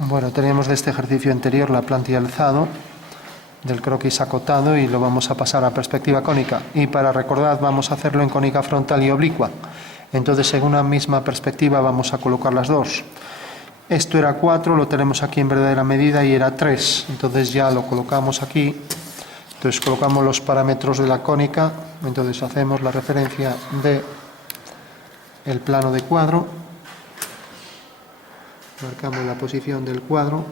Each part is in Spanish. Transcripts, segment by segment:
Bueno, teníamos de este ejercicio anterior la planta y alzado del croquis acotado y lo vamos a pasar a perspectiva cónica. Y para recordar, vamos a hacerlo en cónica frontal y oblicua. Entonces, en una misma perspectiva vamos a colocar las dos. Esto era 4, lo tenemos aquí en verdadera medida y era 3. Entonces ya lo colocamos aquí. Entonces colocamos los parámetros de la cónica. Entonces hacemos la referencia de el plano de cuadro. Marcamos la posición del cuadro.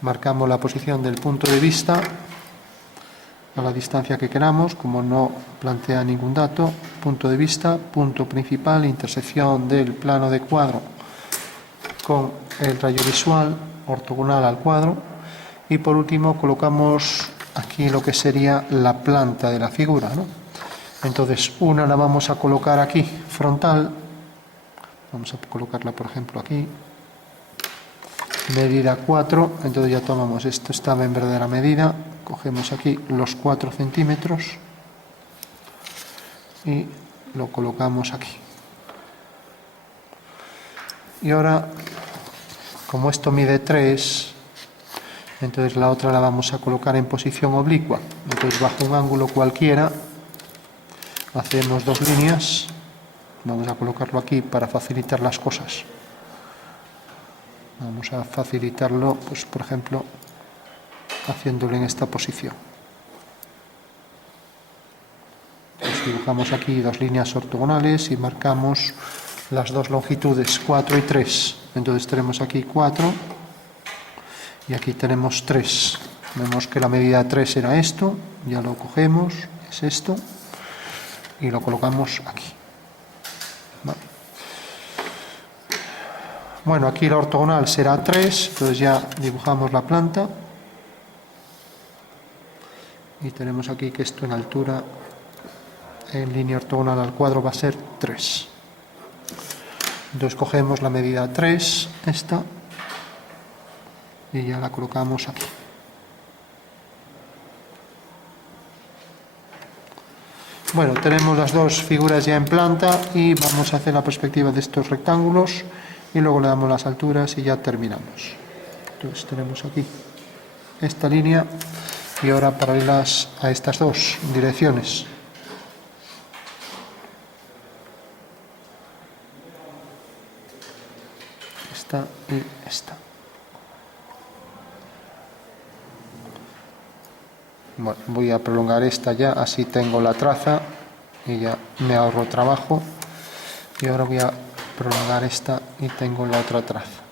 Marcamos la posición del punto de vista a la distancia que queramos, como no plantea ningún dato. Punto de vista, punto principal, intersección del plano de cuadro con el rayo visual ortogonal al cuadro. Y por último colocamos aquí lo que sería la planta de la figura, ¿no? Entonces una la vamos a colocar aquí, frontal. Vamos a colocarla, por ejemplo, aquí. Medida 4, entonces ya tomamos, esto estaba en verdadera medida, cogemos aquí los 4 centímetros y lo colocamos aquí. Y ahora, como esto mide 3, entonces la otra la vamos a colocar en posición oblicua. Entonces bajo un ángulo cualquiera hacemos 2 líneas, vamos a colocarlo aquí para facilitar las cosas. Vamos a facilitarlo, pues por ejemplo, haciéndolo en esta posición. Pues dibujamos aquí 2 líneas ortogonales y marcamos las 2 longitudes, 4 y 3. Entonces tenemos aquí 4 y aquí tenemos 3. Vemos que la medida 3 era esto, ya lo cogemos, es esto, y lo colocamos aquí. Vale. Bueno, aquí la ortogonal será 3, entonces ya dibujamos la planta. Y tenemos aquí que esto en altura, en línea ortogonal al cuadro, va a ser 3. Entonces cogemos la medida 3, esta, y ya la colocamos aquí. Bueno, tenemos las dos figuras ya en planta y vamos a hacer la perspectiva de estos rectángulos. Y luego le damos las alturas y ya terminamos. Entonces tenemos aquí esta línea y ahora paralelas a estas dos direcciones. Esta y esta. Bueno, voy a prolongar esta ya, así tengo la traza y ya me ahorro trabajo. Y ahora voy a prolongar esta y tengo la otra traza.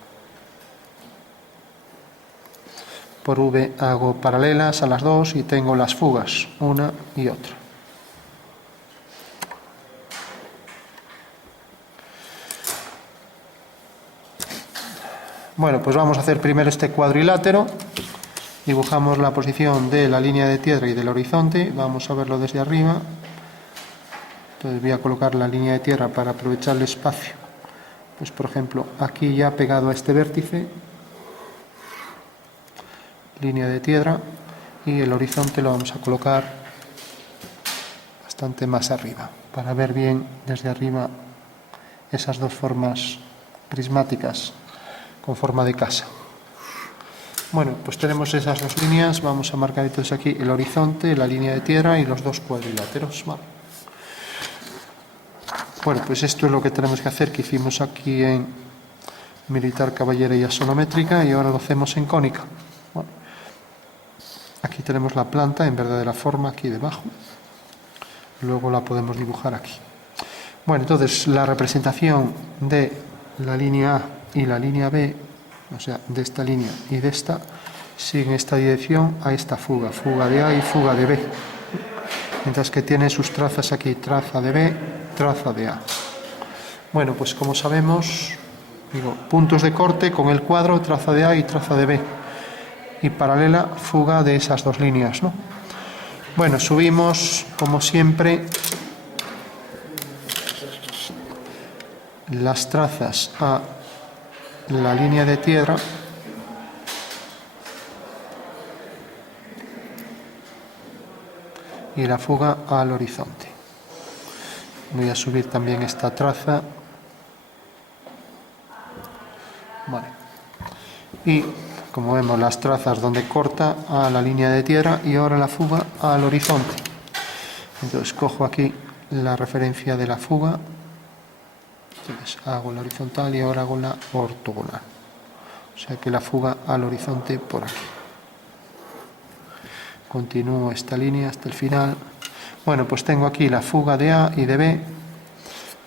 Por V hago paralelas a las dos y tengo las fugas, una y otra. Bueno, pues vamos a hacer primero este cuadrilátero. Dibujamos la posición de la línea de tierra y del horizonte. Vamos a verlo desde arriba. Entonces voy a colocar la línea de tierra para aprovechar el espacio. Pues por ejemplo, aquí ya pegado a este vértice, línea de tierra, y el horizonte lo vamos a colocar bastante más arriba, para ver bien desde arriba esas dos formas prismáticas con forma de casa. Bueno, pues tenemos esas dos líneas, vamos a marcar entonces aquí el horizonte, la línea de tierra y los dos cuadriláteros. Vale. Bueno, pues esto es lo que tenemos que hacer, que hicimos aquí en militar, caballería sonométrica, y ahora lo hacemos en cónica. Bueno, aquí tenemos la planta en verdadera forma, aquí debajo. Luego la podemos dibujar aquí. Bueno, entonces la representación de la línea A y la línea B, o sea, de esta línea y de esta, sigue esta dirección a esta fuga, fuga de A y fuga de B. Mientras que tiene sus trazas aquí, traza de B, traza de A. Bueno, pues como sabemos, digo, puntos de corte con el cuadro, traza de A y traza de B. Y paralela, fuga de esas dos líneas, ¿no? Bueno, subimos, como siempre, las trazas a la línea de tierra y la fuga al horizonte. Voy a subir también esta traza Vale. Y como vemos las trazas donde corta a la línea de tierra y ahora la fuga al horizonte. Entonces cojo aquí la referencia de la fuga, entonces hago la horizontal y ahora hago la ortogonal. O sea que la fuga al horizonte por aquí. Continúo esta línea hasta el final. Bueno, pues tengo aquí la fuga de A y de B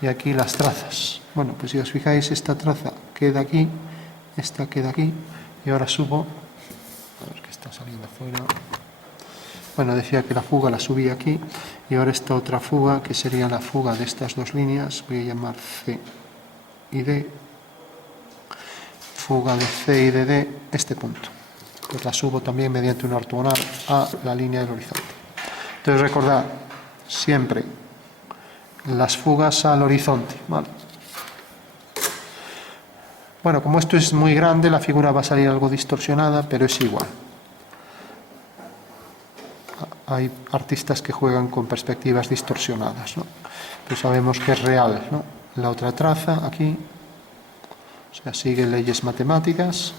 y aquí las trazas. Bueno, pues si os fijáis, esta traza queda aquí, esta queda aquí y ahora subo. A ver qué está saliendo fuera. Bueno, decía que la fuga la subí aquí y ahora esta otra fuga, que sería la fuga de estas dos líneas, voy a llamar C y D. Fuga de C y de D, este punto. Pues la subo también mediante una ortogonal a la línea del horizonte. Entonces recordad, siempre las fugas al horizonte, ¿vale? Bueno, como esto es muy grande, la figura va a salir algo distorsionada, pero es igual. Hay artistas que juegan con perspectivas distorsionadas, ¿no? Pues sabemos que es real, ¿no? La otra traza aquí, o sea, sigue leyes matemáticas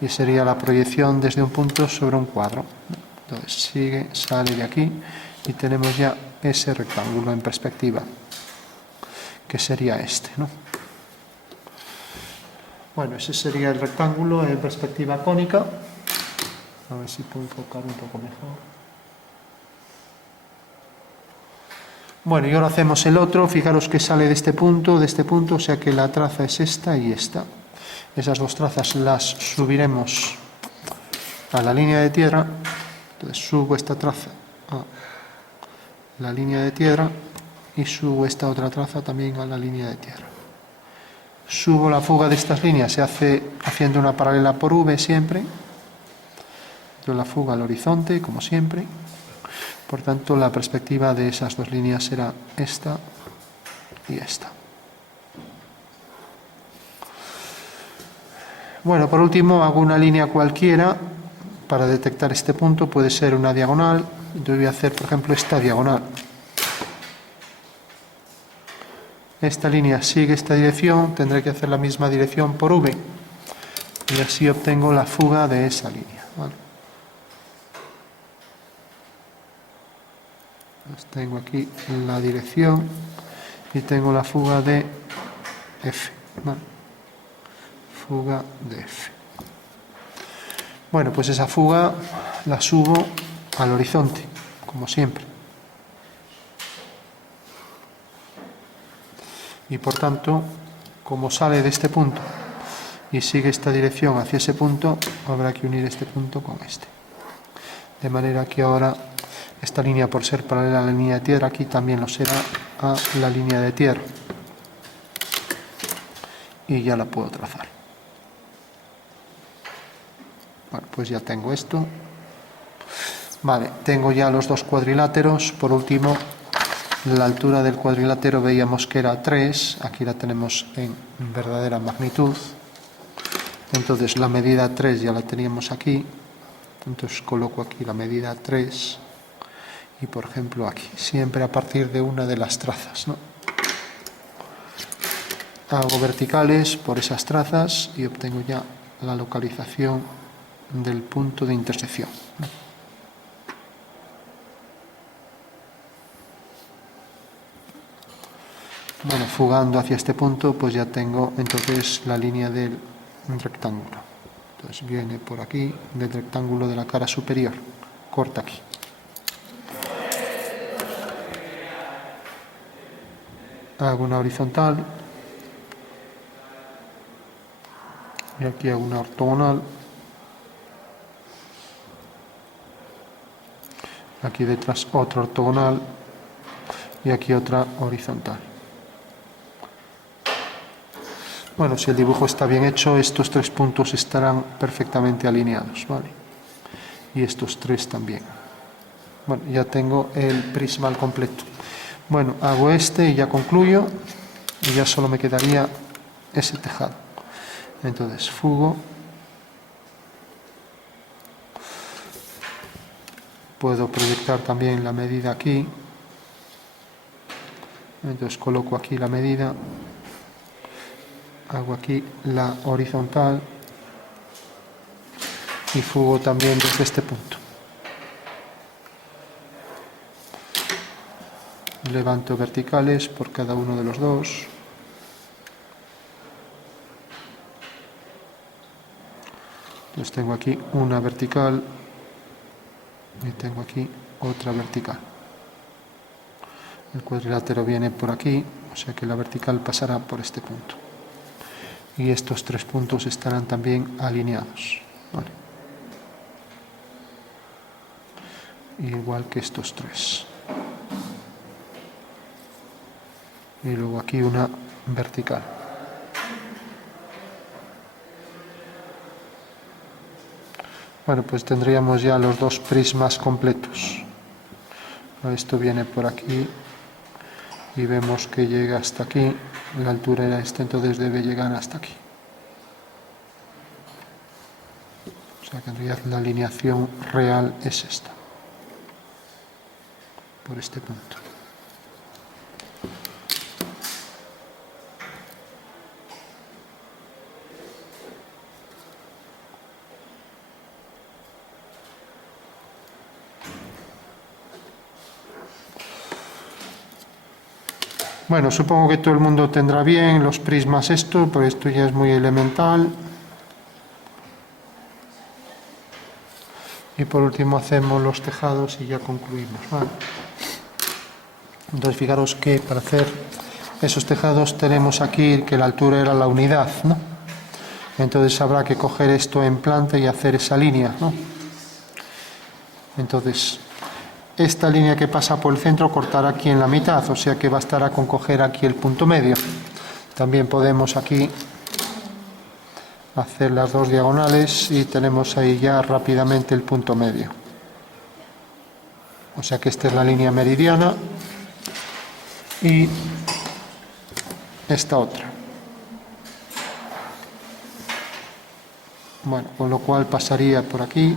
y sería la proyección desde un punto sobre un cuadro, ¿no? Entonces sigue, sale de aquí y tenemos ya ese rectángulo en perspectiva, que sería este, ¿no? Bueno, ese sería el rectángulo en perspectiva cónica. A ver si puedo enfocar un poco mejor. Bueno, y ahora hacemos el otro. Fijaros que sale de este punto, o sea que la traza es esta y esta. Esas dos trazas las subiremos a la línea de tierra. Entonces subo esta traza a la línea de tierra y subo esta otra traza también a la línea de tierra. Subo la fuga de estas líneas, se hace haciendo una paralela por V siempre. Entonces la fuga al horizonte, como siempre. Por tanto, la perspectiva de esas dos líneas será esta y esta. Bueno, por último hago una línea cualquiera para detectar este punto. Puede ser una diagonal. Entonces voy a hacer, por ejemplo, esta diagonal. Esta línea sigue esta dirección, tendré que hacer la misma dirección por V. Y así obtengo la fuga de esa línea, ¿vale? Pues tengo aquí la dirección y tengo la fuga de F, ¿vale? Fuga de F. Bueno, pues esa fuga la subo al horizonte, como siempre. Y por tanto, como sale de este punto y sigue esta dirección hacia ese punto, habrá que unir este punto con este. De manera que ahora esta línea, por ser paralela a la línea de tierra, aquí también lo será a la línea de tierra. Y ya la puedo trazar. Bueno, pues ya tengo esto. Vale, tengo ya los dos cuadriláteros. Por último, la altura del cuadrilátero veíamos que era 3, aquí la tenemos en verdadera magnitud. Entonces la medida 3 ya la teníamos aquí. Entonces coloco aquí la medida 3 y, por ejemplo, aquí, siempre a partir de una de las trazas, ¿no? Hago verticales por esas trazas y obtengo ya la localización del punto de intersección, ¿no? Bueno, fugando hacia este punto, pues ya tengo entonces la línea del rectángulo. Entonces viene por aquí, del rectángulo de la cara superior, corta aquí. Hago una horizontal y aquí hago una ortogonal. Aquí detrás otra ortogonal y aquí otra horizontal. Bueno, si el dibujo está bien hecho, estos tres puntos estarán perfectamente alineados, ¿vale? Y estos tres también. Bueno, ya tengo el prisma al completo. Bueno, hago este y ya concluyo. Y ya solo me quedaría ese tejado. Entonces, fugo. Puedo proyectar también la medida aquí. Entonces coloco aquí la medida. hago aquí la horizontal y fugo también desde este punto. Levanto verticales por cada uno de los dos. Entonces tengo aquí una vertical y tengo aquí otra vertical. El cuadrilátero viene por aquí, o sea que la vertical pasará por este punto. Y estos tres puntos estarán también alineados. Vale. Igual que estos tres. Y luego aquí una vertical. Bueno, pues tendríamos ya los dos prismas completos. Esto viene por aquí y vemos que llega hasta aquí. La altura era esta, entonces debe llegar hasta aquí. O sea que en realidad la alineación real es esta. Por este punto. Bueno, supongo que todo el mundo tendrá bien los prismas esto, pero esto ya es muy elemental. Y por último hacemos los tejados y ya concluimos. ¿Vale? Entonces fijaros que para hacer esos tejados tenemos aquí que la altura era la unidad, ¿no? Entonces habrá que coger esto en planta y hacer esa línea, ¿no? Entonces esta línea que pasa por el centro cortará aquí en la mitad, o sea que bastará con coger aquí el punto medio. También podemos aquí hacer las dos diagonales y tenemos ahí ya rápidamente el punto medio. O sea que esta es la línea meridiana y esta otra. Bueno, con lo cual pasaría por aquí.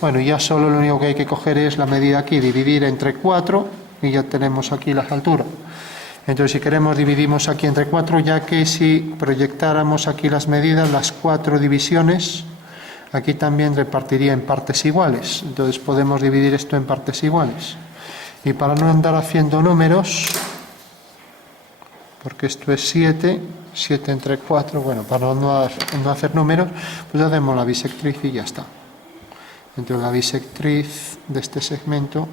Bueno, ya solo lo único que hay que coger es la medida aquí, dividir entre 4 y ya tenemos aquí las alturas. Entonces si queremos dividimos aquí entre 4, ya que si proyectáramos aquí las medidas, las 4 divisiones, aquí también repartiría en partes iguales. Entonces podemos dividir esto en partes iguales. Y para no andar haciendo números, porque esto es 7 entre 4, bueno, para no hacer números, pues hacemos la bisectriz y ya está. Entonces la bisectriz de este segmento,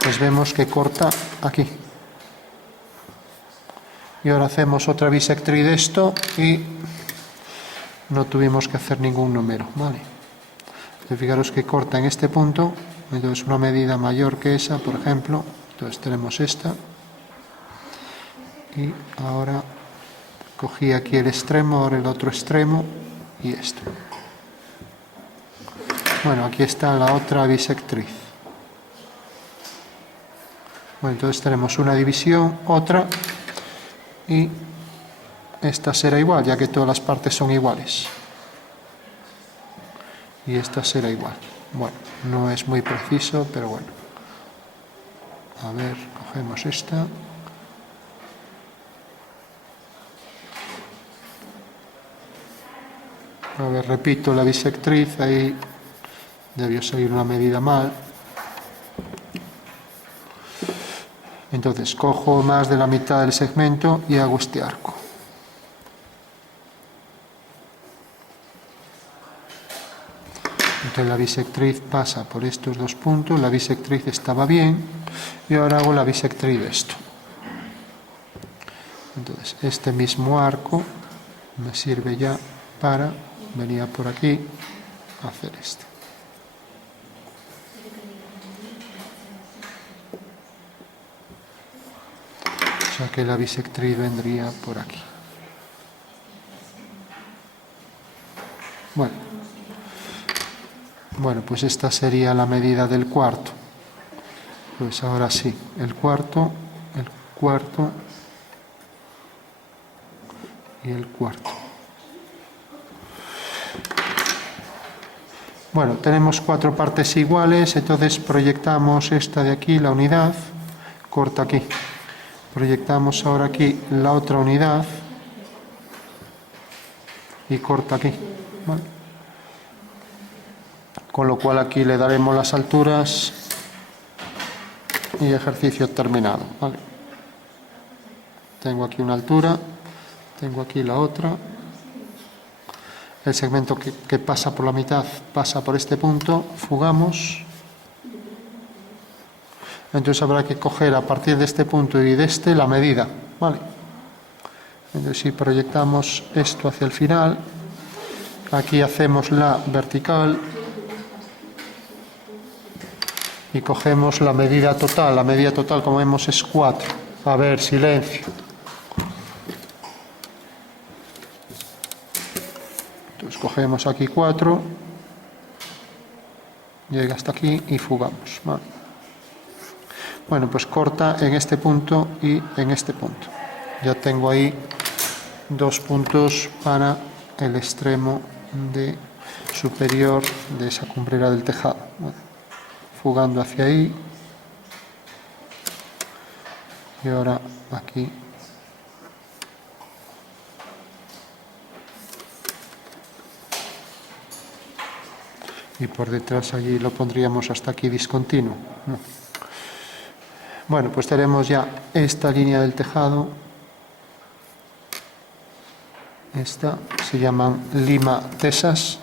pues vemos que corta aquí. Y ahora hacemos otra bisectriz de esto y no tuvimos que hacer ningún número, ¿vale? Entonces fijaros que corta en este punto, entonces una medida mayor que esa, por ejemplo, entonces tenemos esta. Y ahora cogí aquí el extremo, ahora el otro extremo y esto. Bueno, aquí está la otra bisectriz. Bueno, entonces tenemos una división, otra, y esta será igual, ya que todas las partes son iguales. Y esta será igual. Bueno, no es muy preciso, pero bueno. A ver, cogemos esta. A ver, repito la bisectriz, ahí debió salir una medida mal. Entonces cojo más de la mitad del segmento y hago este arco. Entonces la bisectriz pasa por estos dos puntos, la bisectriz estaba bien y ahora hago la bisectriz de esto. Entonces este mismo arco me sirve ya para venir por aquí a hacer esto. O sea que la bisectriz vendría por aquí. Bueno, pues esta sería la medida del cuarto. Pues ahora sí, el cuarto y el cuarto. Bueno, tenemos 4 partes iguales, entonces proyectamos esta de aquí, la unidad, corta aquí. Proyectamos ahora aquí la otra unidad y corta aquí, ¿vale? Con lo cual aquí le daremos las alturas y ejercicio terminado, ¿vale? Tengo aquí una altura, tengo aquí la otra. El segmento que pasa por la mitad pasa por este punto, fugamos. Entonces habrá que coger a partir de este punto y de este la medida, ¿vale? Entonces si proyectamos esto hacia el final, aquí hacemos la vertical y cogemos la medida total. La medida total, como vemos, es 4. A ver, silencio. Entonces cogemos aquí 4, llega hasta aquí y fugamos, ¿vale? Bueno, pues corta en este punto y en este punto. Ya tengo ahí 2 puntos para el extremo superior de esa cumbrera del tejado. Bueno, fugando hacia ahí. Y ahora aquí. Y por detrás allí lo pondríamos hasta aquí discontinuo. Bueno, pues tenemos ya esta línea del tejado. Esta se llaman lima tesas,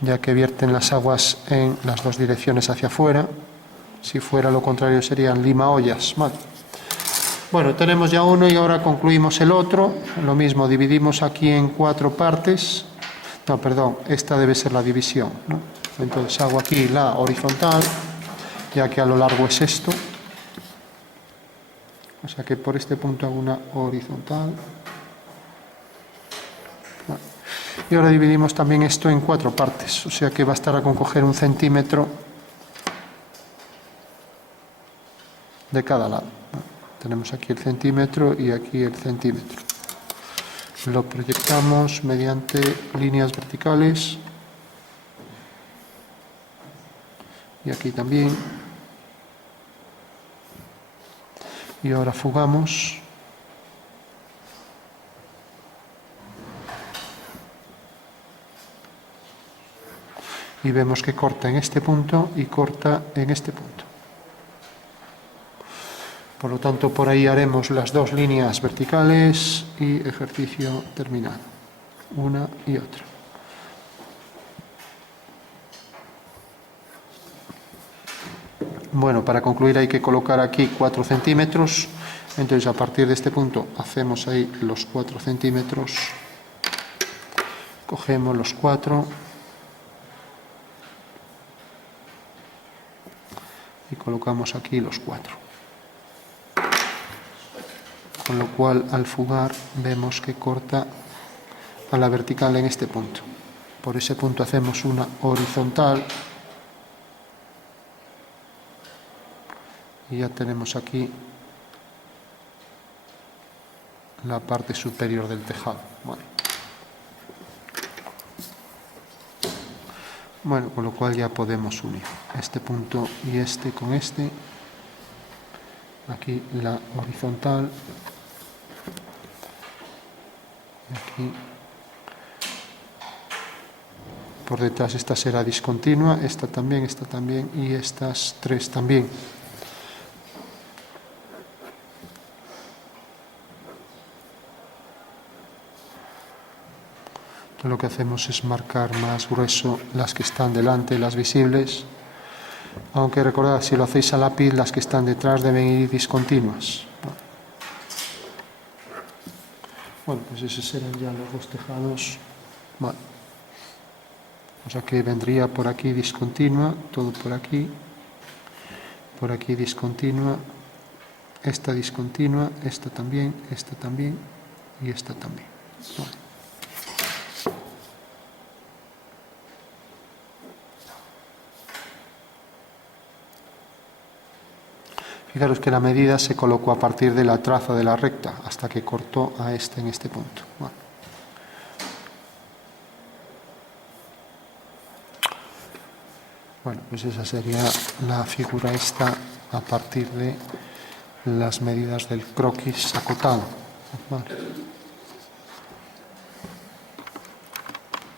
ya que vierten las aguas en las dos direcciones hacia afuera. Si fuera lo contrario serían lima ollas. Vale. Bueno, tenemos ya uno y ahora concluimos el otro. Lo mismo, dividimos aquí en 4 partes. No, perdón, esta debe ser la división, ¿no? Entonces hago aquí la horizontal, ya que a lo largo es esto. O sea que por este punto hago una horizontal. Vale. Y ahora dividimos también esto en 4 partes, o sea que bastará con coger 1 centímetro de cada lado. Tenemos aquí el centímetro y aquí el centímetro. Lo proyectamos mediante líneas verticales. Y aquí también. Y ahora fugamos. Y vemos que corta en este punto y corta en este punto. Por lo tanto, por ahí haremos las 2 líneas verticales y ejercicio terminado. Una y otra. Bueno, para concluir hay que colocar aquí 4 centímetros. Entonces, a partir de este punto hacemos ahí los 4 centímetros. Cogemos los 4. Y colocamos aquí los 4. Con lo cual al fugar vemos que corta a la vertical en este punto. Por ese punto hacemos una horizontal y ya tenemos aquí la parte superior del tejado. Bueno, con lo cual ya podemos unir este punto y este con este. Aquí la horizontal. Aquí por detrás esta será discontinua, esta también y estas 3 también. Entonces lo que hacemos es marcar más grueso las que están delante, las visibles, aunque recordad, si lo hacéis a lápiz, las que están detrás deben ir discontinuas. Bueno, pues esos serán ya los 2 tejados. Vale. O sea que vendría por aquí discontinua, todo por aquí discontinua, esta discontinua, esta también y esta también. Vale. Fijaros que la medida se colocó a partir de la traza de la recta hasta que cortó a este en este punto. Bueno, pues esa sería la figura esta a partir de las medidas del croquis acotado. Vale.